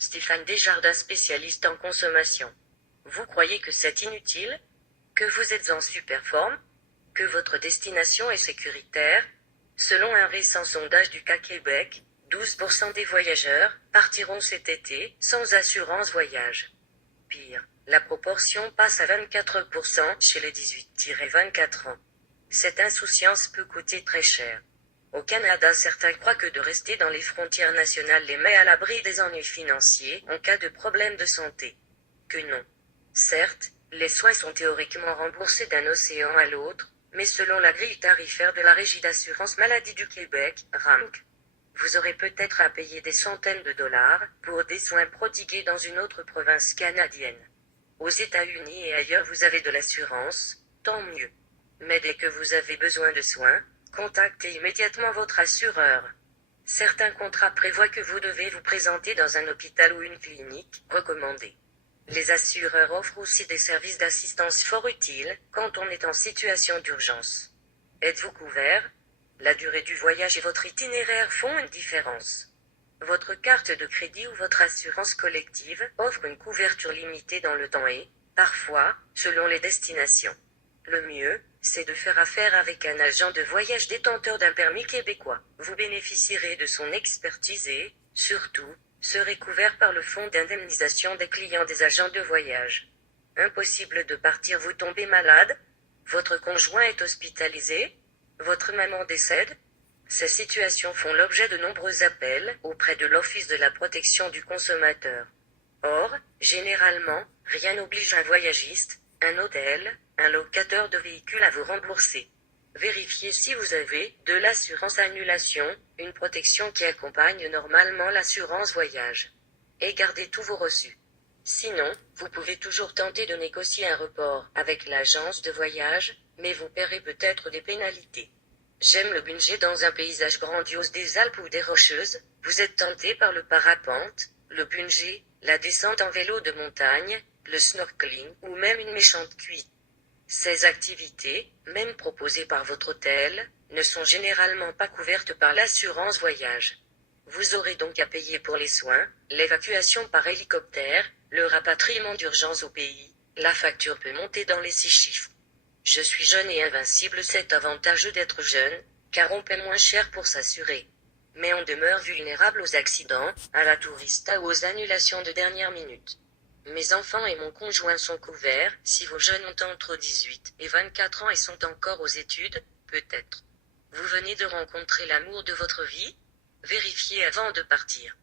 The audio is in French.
Stéphane Desjardins, spécialiste en consommation. Vous croyez que c'est inutile? Que vous êtes en super forme? Que votre destination est sécuritaire? Selon un récent sondage du CAC Québec, 12% des voyageurs partiront cet été sans assurance voyage. Pire, la proportion passe à 24% chez les 18-24 ans. Cette insouciance peut coûter très cher. Au Canada, certains croient que de rester dans les frontières nationales les met à l'abri des ennuis financiers en cas de problème de santé. Que non. Certes, les soins sont théoriquement remboursés d'un océan à l'autre, mais selon la grille tarifaire de la Régie d'assurance maladie du Québec, RAMQ, vous aurez peut-être à payer des centaines de dollars pour des soins prodigués dans une autre province canadienne. Aux États-Unis et ailleurs vous avez de l'assurance, tant mieux. Mais dès que vous avez besoin de soins, contactez immédiatement votre assureur. Certains contrats prévoient que vous devez vous présenter dans un hôpital ou une clinique recommandée. Les assureurs offrent aussi des services d'assistance fort utiles quand on est en situation d'urgence. Êtes-vous couvert? La durée du voyage et votre itinéraire font une différence. Votre carte de crédit ou votre assurance collective offre une couverture limitée dans le temps et, parfois, selon les destinations. Le mieux, c'est de faire affaire avec un agent de voyage détenteur d'un permis québécois. Vous bénéficierez de son expertise et, surtout, serez couvert par le fonds d'indemnisation des clients des agents de voyage. Impossible de partir, vous tombez malade? Votre conjoint est hospitalisé? Votre maman décède? Ces situations font l'objet de nombreux appels auprès de l'Office de la protection du consommateur. Or, généralement, rien n'oblige un voyagiste, un hôtel, un locateur de véhicule à vous rembourser. Vérifiez si vous avez de l'assurance annulation, une protection qui accompagne normalement l'assurance voyage. Et gardez tous vos reçus. Sinon, vous pouvez toujours tenter de négocier un report avec l'agence de voyage, mais vous paierez peut-être des pénalités. J'aime le bungee dans un paysage grandiose des Alpes ou des Rocheuses. Vous êtes tenté par le parapente, le bungee, la descente en vélo de montagne, le snorkeling ou même une méchante cuite. Ces activités, même proposées par votre hôtel, ne sont généralement pas couvertes par l'assurance voyage. Vous aurez donc à payer pour les soins, l'évacuation par hélicoptère, le rapatriement d'urgence au pays. La facture peut monter dans les 6 chiffres. Je suis jeune et invincible, c'est avantageux d'être jeune, car on paie moins cher pour s'assurer. Mais on demeure vulnérable aux accidents, à la tourista ou aux annulations de dernière minute. Mes enfants et mon conjoint sont couverts, si vos jeunes ont entre 18 et 24 ans et sont encore aux études, peut-être. Vous venez de rencontrer l'amour de votre vie? Vérifiez avant de partir.